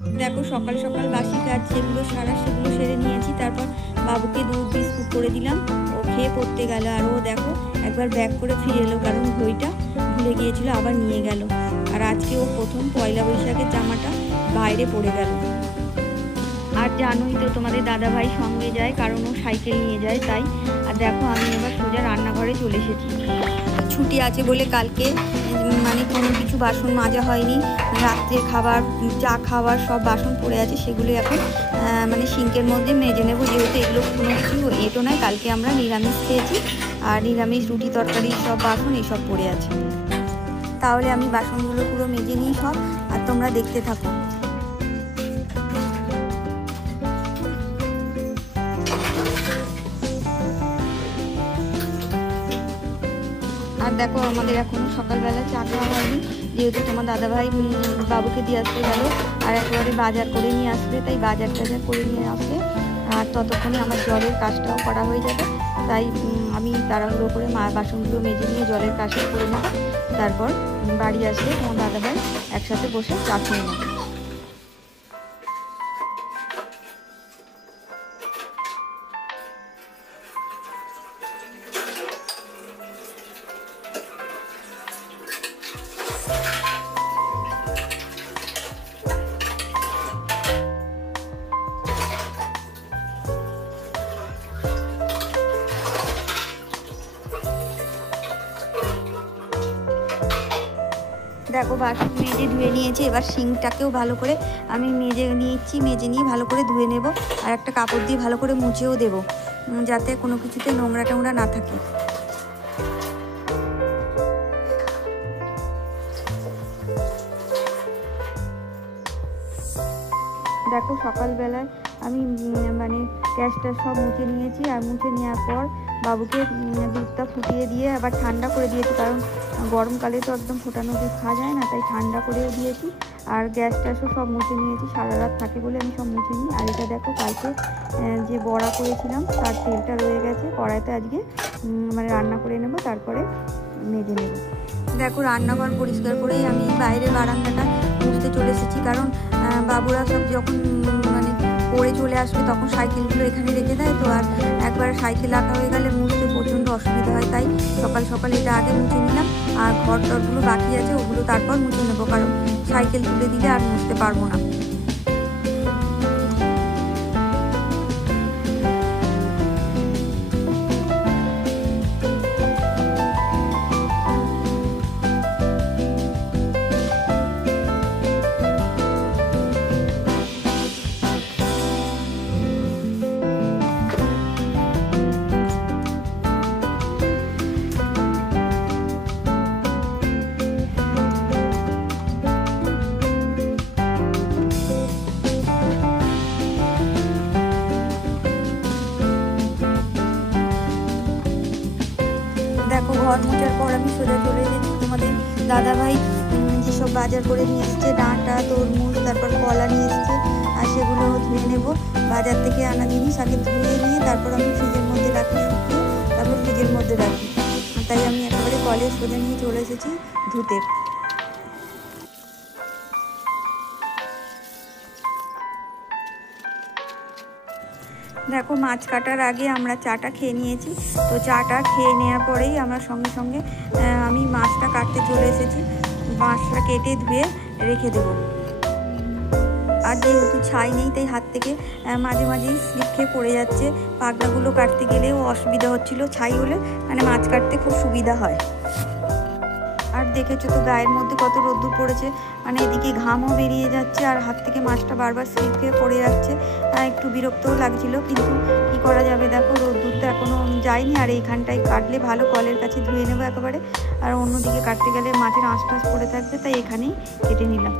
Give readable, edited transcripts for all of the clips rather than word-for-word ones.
দেখো সকাল সকাল বাসি কাজ যেগুলো সেগুলো সেরে নিয়েছি। তারপর বাবুকে দুধ বিস্কুট করে দিলাম, ও খেয়ে পড়তে গেল। আর ও দেখো একবার ব্যাক করে ফিরে এলো, কারণ ঘড়িটা ভুলে গিয়েছিল, আবার নিয়ে গেল। আর আজকে ও প্রথম পয়লা বৈশাখের জামাটা বাইরে পড়ে গেল। আর জানোই তো তোমাদের দাদাভাই সঙ্গে যায়, কারণ ও সাইকেল নিয়ে যায় তাই। আর দেখো আমি এবার সোজা রান্নাঘরে চলে এসেছি। ছুটি আছে বলে কালকে মানে কোনো কিছু বাসন মাজা হয়নি। রাত্রে খাবার, চা খাবার সব বাসন পড়ে আছে, সেগুলো এখন মানে সিঙ্কের মধ্যে মেজে নেবো, যেহেতু এগুলো কোনো কিছু এটো নয়। কালকে আমরা নিরামিষ খেয়েছি, আর নিরামিষ রুটি তরকারি সব বাসন এইসব পড়ে আছে। তাহলে আমি বাসনগুলো পুরো মেজে নিই সব, আর তোমরা দেখতে থাকো। আর দেখো আমাদের এখনও সকালবেলা চা খাওয়া হয়নি, যেহেতু তোমার দাদাভাই বাবুকে দিয়ে আসতে গেল, আর একেবারে বাজার করে নিয়ে আসবে, তাই বাজার টাজার করে নিয়ে আসবে। আর ততক্ষণে আমার জলের কাজটাও করা হয়ে যাবে, তাই আমি তাড়াহুড়ো করে বাসনগুলো মেজে নিয়ে জলের কাজটা করে নেব। তারপর বাড়ি আসলে তোমার দাদাভাই একসাথে বসে চা খেয়ে নেব। দেখো বাসন মেজে ধুয়ে নিয়েছি, এবার সিঙ্কটাকেও ভালো করে আমি মেজে নিয়ে ভালো করে ধুয়ে নেব। আর একটা কাপড় দিয়ে ভালো করে মুছেও দেব, যাতে কোনো কিছুতে নোংরা টোংরা না থাকে। দেখো সকালবেলায় আমি মানে গ্যাসটা সব মুছে নিয়েছি, আর মুছে নেওয়ার পর বাবুকে দুধটা ফুটিয়ে দিয়ে আবার ঠান্ডা করে দিয়েছি, কারণ গরমকালে তো একদম ফোটানো দুধ খাওয়া যায় না, তাই ঠান্ডা করেও দিয়েছি। আর গ্যাস ট্যাসও সব মুছে নিয়েছি, সারা রাত থাকে বলে আমি সব মুছে নিই। আর এটা দেখো কালকে যে বড়া করেছিলাম তার তেলটা রয়ে গেছে কড়াইতে, আজকে মানে রান্না করে নেব, তারপরে মেজে নেব। দেখো রান্নাঘর পরিষ্কার করেই আমি বাইরে বারান্দাটা মুছতে চলে এসেছি, কারণ বাবুরা সব যখন মানে পড়ে চলে আসবে তখন সাইকেলগুলো এখানে রেখে দেয়, তো আর একবার সাইকেল রাখা হয়ে গেলে মুছতে প্রচণ্ড অসুবিধা হয়, তাই সকাল সকাল এটা আগে মুছে নিলাম। আর ঘর টরগুলো বাকি আছে, ওগুলো তারপর মুছে নেবো, কারণ সাইকেল তুলে দিলে আর মুছতে পারবো না। দেখো ঘর মোছার পর আমি সোজা চলে এসেছি। তোমাদের দাদাভাই যেসব বাজার করে নিয়ে এসছে, ডাঁটা, তরমুজ, তারপর কলা নিয়ে এসছে, আর সেগুলো ধুয়ে নেব। বাজার থেকে আনা জিনিস আগে ধুয়ে নিয়ে তারপর আমি ফ্রিজের মধ্যে রাখি, শুকিয়ে তারপর ফ্রিজের মধ্যে রাখি, তাই আমি একেবারে কলে সোজা নিয়ে চলে এসেছি ধুতে। দেখো মাছ কাটার আগে আমরা চাটা খেয়ে নিয়েছি, তো চাটা খেয়ে নেওয়ার পরেই আমরা সঙ্গে সঙ্গে আমি মাছটা কাটতে চলে এসেছি। মাছটা কেটে ধুয়ে রেখে দেবো। আর যেহেতু ছাই নেই, তাই হাত থেকে মাঝে মাঝেই স্লিপ খেয়ে পড়ে যাচ্ছে। পাগলাগুলো কাটতে গেলেও অসুবিধা হচ্ছিল, ছাই হলে মানে মাছ কাটতে খুব সুবিধা হয়। আর দেখেছো তো গায়ের মধ্যে কত রোদ্দুর পড়েছে, মানে এদিকে ঘামও বেরিয়ে যাচ্ছে, আর হাত থেকে মাছটা বারবার স্লিপ খেয়ে পড়ে যাচ্ছে। একটু বিরক্তও লাগছিল, কিন্তু কি করা যাবে। দেখো রোদ্দুরটা এখনও যায়নি, আর এইখানটায় কাটলে ভালো, কলের কাছে ধুয়ে নেবো একেবারে। আর অন্যদিকে কাটতে গেলে মাছের আঁশ টাশ পড়ে থাকবে, তাই এখানেই কেটে নিলাম।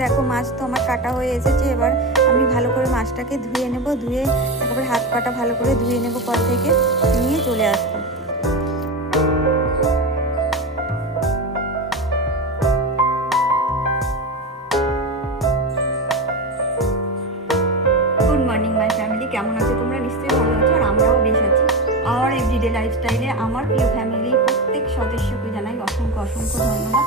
দেখো মাছ তো আমার কাটা হয়ে এসেছে, এবার আমি ভালো করে মাছটাকে ধুয়ে নেব, ধুয়ে একেবারে হাত পাটা ভালো করে ধুয়ে নেব, কল থেকে নিয়ে চলে আসবো। গুড মর্নিং মাই ফ্যামিলি, কেমন আছো তোমরা? নিশ্চয়ই ভালো আছো, আর আমরাও বেশ আছি। আর এভরিডে লাইফস্টাইলে আমার প্রিয় ফ্যামিলি প্রত্যেক সদস্যকে জানাই অসংখ্য অসংখ্য ধন্যবাদ।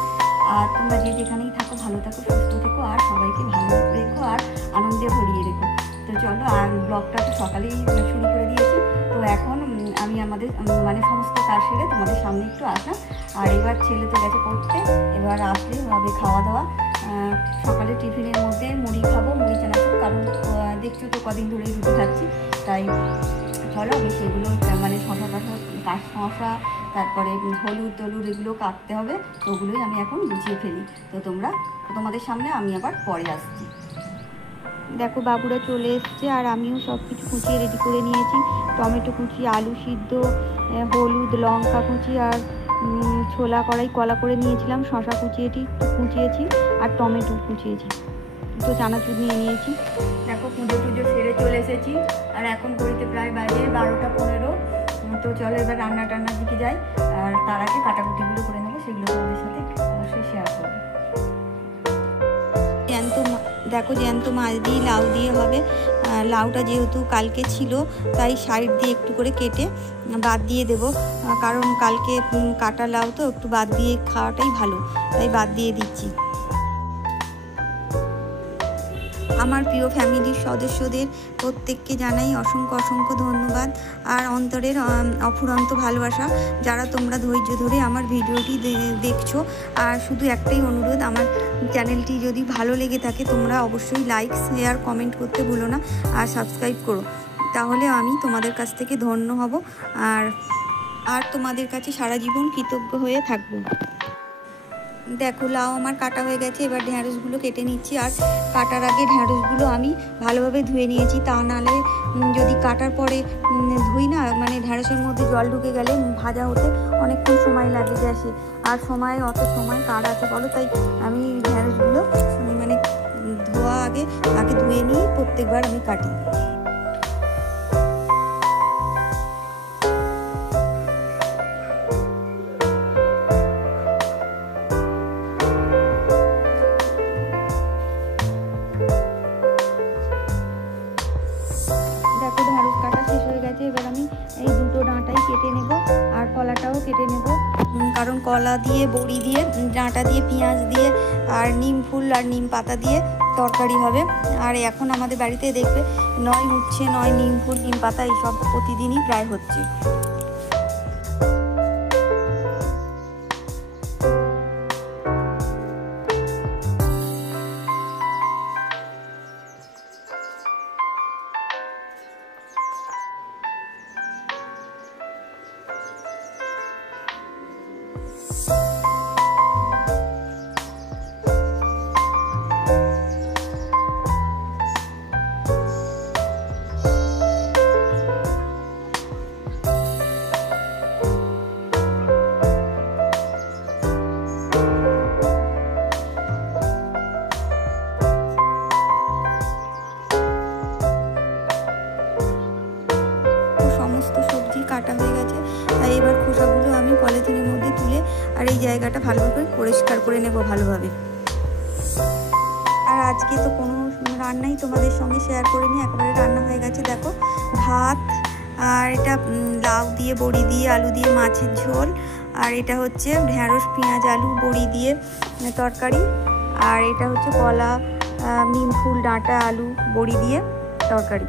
আর তোমরা যে যেখানেই থাকো ভালো থাকো, সুস্থ থেকো, আর সবাইকে ভালো রেখো আর আনন্দে ভরিয়ে রেখো। তো চলো, আর ব্লগটা তো সকালেই শুরু করে দিয়েছি। তো এখন আমি আমাদের মানে সমস্ত কাজ সেরে তোমাদের সামনে একটু আসলাম। আর এবার ছেলে তো গেছে পড়তে, এবার আসলে হবে খাওয়া দাওয়া। সকালে টিফিনের মধ্যে মুড়ি খাবো, মুড়ি চানাচুর, কারণ দেখছো তো কদিন ধরেই রুটি খাচ্ছি। তাই চলো আমি সেগুলো মানে শশা তারপরে হলুদ টলুদ এগুলো কাটতে হবে, তো ওগুলোই আমি এখন গুছিয়ে ফেলি। তো তোমাদের সামনে আমি আবার পরে আসছি। দেখো বাবুরা চলে এসছে, আর আমিও সব কিছু কুচিয়ে রেডি করে নিয়েছি। টমেটো কুচি, আলু সিদ্ধ, হলুদ লঙ্কা কুচি, আর ছোলা কড়াই কলা করে নিয়েছিলাম, শশা কুচিয়েছি আর টমেটো কুচিয়েছি। তো চানাচুর নিয়ে নিয়েছি। দেখো পুজো সেরে চলে এসেছি, আর এখন ঘড়িতে প্রায় বাজে 12টা 15। তো চলো এবার রান্নার দিকে যাই। আর তার আগে কাটাকুটিগুলো করে নেবো, সেগুলো তোমাদের সাথে অবশ্যই শেয়ার করবো। দেখো জ্যান্ত মাছ দিয়ে লাউ দিয়ে হবে। লাউটা যেহেতু কালকে ছিল, তাই সাইড দিয়ে একটু করে কেটে বাদ দিয়ে দেব, কারণ কালকে কাটা লাউ তো একটু বাদ দিয়ে খাওয়াটাই ভালো, তাই বাদ দিয়ে দিচ্ছি। আমার প্রিয় ফ্যামিলির সদস্যদের প্রত্যেককে জানাই অসংখ্য অসংখ্য ধন্যবাদ আর অন্তরের অফুরন্ত ভালোবাসা, যারা তোমরা ধৈর্য ধরে আমার ভিডিওটি দেখছো। আর শুধু একটাই অনুরোধ, আমার চ্যানেলটি যদি ভালো লেগে থাকে তোমরা অবশ্যই লাইক শেয়ার কমেন্ট করতে ভুলো না, আর সাবস্ক্রাইব করো, তাহলে আমি তোমাদের কাছ থেকে ধন্য হব আর তোমাদের কাছে সারা জীবন কৃতজ্ঞ হয়ে থাকবো। দেখো লাউ আমার কাটা হয়ে গেছে, এবার ঢ্যাঁড়সগুলো কেটে নিচ্ছি। আর কাটার আগে ঢ্যাঁড়সগুলো আমি ভালোভাবে ধুয়ে নিয়েছি, তা নাহলে যদি কাটার পরে ধুই না, মানে ঢ্যাঁড়সের মধ্যে জল ঢুকে গেলে ভাজা হতে অনেকক্ষণ সময় লাগে গ্যাসে, আর অত সময় কার আছে বলো? তাই আমি ঢ্যাঁড়সগুলো মানে ধোয়া আগে ধুয়ে নিয়ে প্রত্যেকবার আমি কাটি। এবার আমি এই দুটো ডাঁটাই কেটে নেব, আর কলাটাও কেটে নেব, কারণ কলা দিয়ে বড়ি দিয়ে ডাঁটা দিয়ে পেঁয়াজ দিয়ে আর নিম ফুল আর নিম পাতা দিয়ে তরকারি হবে। আর এখন আমাদের বাড়িতে দেখবে নয় উচ্ছে নয় নিম ফুল নিম পাতা এইসব প্রতিদিনই প্রায় হচ্ছে। কাটা হয়ে গেছে, তাই এবার খোসাগুলো আমি পলিথিনের মধ্যে তুলে আর এই জায়গাটা ভালোভাবে পরিষ্কার করে নেব ভালোভাবে। আর আজকে তো কোনো রান্নাই তোমাদের সঙ্গে শেয়ার করিনি, একেবারে রান্না হয়ে গেছে। দেখো ভাত, আর এটা লাউ দিয়ে বড়ি দিয়ে আলু দিয়ে মাছের ঝোল, আর এটা হচ্ছে ঢ্যাঁড়স পেঁয়াজ আলু বড়ি দিয়ে তরকারি, আর এটা হচ্ছে কলা নিম ফুল ডাঁটা আলু বড়ি দিয়ে তরকারি।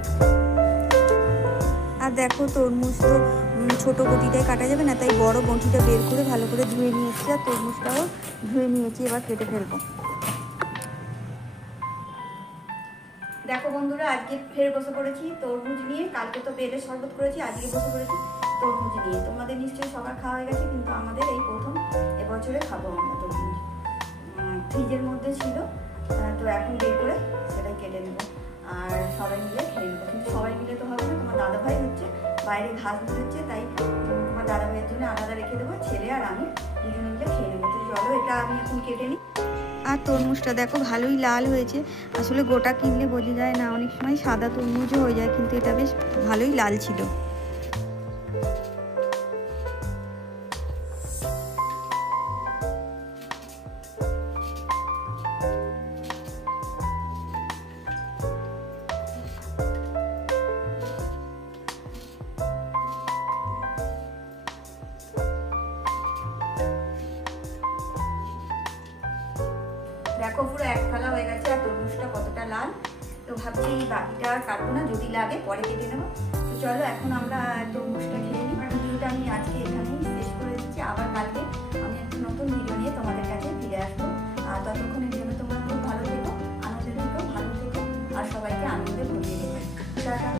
আর দেখো তরমুজ তো ছোটো বটিটায় কাটা যাবে না, তাই বড় বটিটা বের করে ভালো করে ধুয়ে নিয়েছি, আর তরমুজটাও ধুয়ে নিয়েছি, এবার কেটে ফেলবো। দেখো বন্ধুরা, আজকে ফের বসে পড়েছি তরমুজ নিয়ে। কালকে তো বেলের শরবত করেছি, আজকে বসে পড়েছি তরমুজ নিয়ে। তোমাদের নিশ্চয়ই সবার খাওয়া হয়ে গেছে, কিন্তু আমাদের এই প্রথম এবছরে খাবো আমরা তরমুজ। ফ্রিজের মধ্যে ছিল, তো এখন বের করে সেটাই কেটে নেবো আর সবাই মিলে খেয়ে নেবো। কিন্তু সবাই মিলে তো হবে না, তোমার দাদাভাই হচ্ছে বাইরে ঘাস দিচ্ছে, তাই তোমার আমার দাদা ভাইয়ের জন্য আলাদা রেখে দেবো, ছেলে আর আমি দুজনে মিলে খেয়ে নেবো। তো চলো এটা আমি এখন কেটে নিই। আর তরমুজটা দেখো ভালোই লাল হয়েছে, আসলে গোটা কিনলে বোঝা যায় না, অনেক সময় সাদা তরমুজও হয়ে যায়, কিন্তু এটা বেশ ভালোই লাল ছিল। দেখো পুরো এক থালা হয়ে গেছে, আর তরমুজটা কতটা লাল। তো ভাবছি এই বাকিটা আর কাটবো না, যদি লাগে পরে কেটে নেবো। তো চলো এখন আমরা তরমুজটা খেয়ে নিই। ভিডিওটা আমি আজকে এখানেই শেষ করে দিচ্ছি। আবার কালকে আমি একটা নতুন ভিডিও নিয়ে তোমাদের কাছে ফিরে আসবো। আর ততক্ষণের জন্য তোমরা খুব ভালো থেকো, আনন্দে থেকো, ভালো থেকো, আর সবাইকে আনন্দে ভরিয়ে দেবে। টাটা।